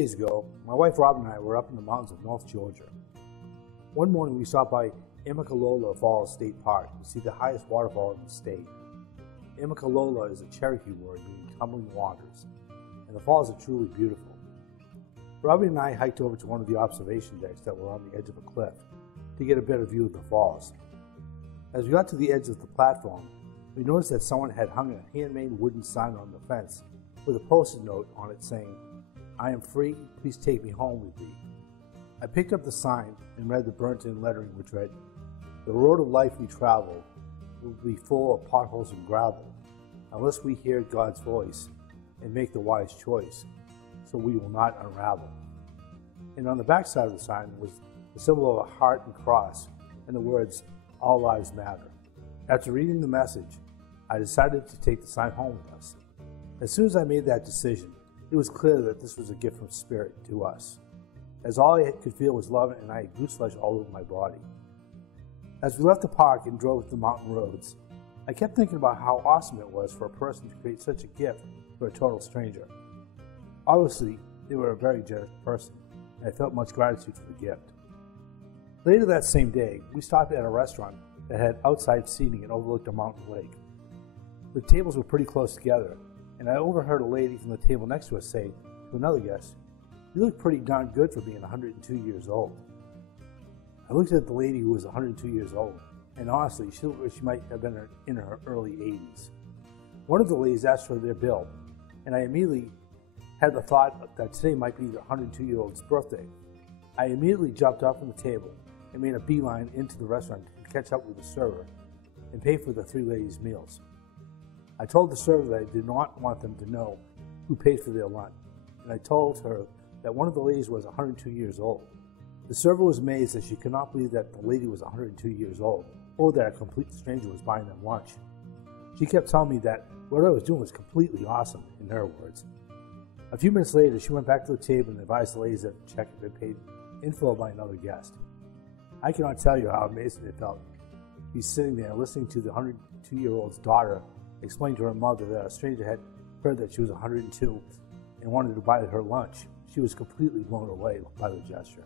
days ago, my wife Robin and I were up in the mountains of North Georgia. One morning we stopped by Imicalola Falls State Park to see the highest waterfall in the state. Imicalola is a Cherokee word meaning tumbling waters, and the falls are truly beautiful. Robin and I hiked over to one of the observation decks that were on the edge of a cliff to get a better view of the falls. As we got to the edge of the platform, we noticed that someone had hung a handmade wooden sign on the fence with a post-it note on it saying, "I am free, please take me home with thee." I picked up the sign and read the burnt-in lettering which read, "The road of life we travel will be full of potholes and gravel, unless we hear God's voice and make the wise choice, so we will not unravel." And on the back side of the sign was the symbol of a heart and cross and the words, "All lives matter." After reading the message, I decided to take the sign home with us. As soon as I made that decision, it was clear that this was a gift from Spirit to us, as all I could feel was love and I had gooseflesh all over my body. As we left the park and drove the mountain roads, I kept thinking about how awesome it was for a person to create such a gift for a total stranger. Obviously, they were a very generous person, and I felt much gratitude for the gift. Later that same day, we stopped at a restaurant that had outside seating and overlooked a mountain lake. The tables were pretty close together, and I overheard a lady from the table next to us say to another guest, "You look pretty darn good for being 102 years old." I looked at the lady who was 102 years old, and honestly, she looked like she might have been in her early 80s. One of the ladies asked for their bill, and I immediately had the thought that today might be the 102-year-old's birthday. I immediately jumped up from the table and made a beeline into the restaurant to catch up with the server and pay for the three ladies' meals. I told the server that I did not want them to know who paid for their lunch, and I told her that one of the ladies was 102 years old. The server was amazed that she could not believe that the lady was 102 years old, or that a complete stranger was buying them lunch. She kept telling me that what I was doing was completely awesome, in her words. A few minutes later, she went back to the table and advised the ladies that the check had been paid in full by another guest. I cannot tell you how amazing it felt to be sitting there listening to the 102-year-old's daughter explain to her mother that a stranger had heard that she was 102 and wanted to buy her lunch. She was completely blown away by the gesture,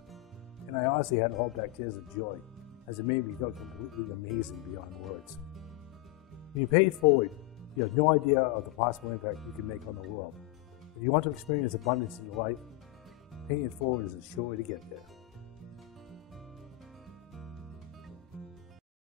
and I honestly had to hold back tears of joy, as it made me feel completely amazing beyond words. When you pay it forward, you have no idea of the possible impact you can make on the world. If you want to experience abundance in your life, paying it forward is a sure way to get there.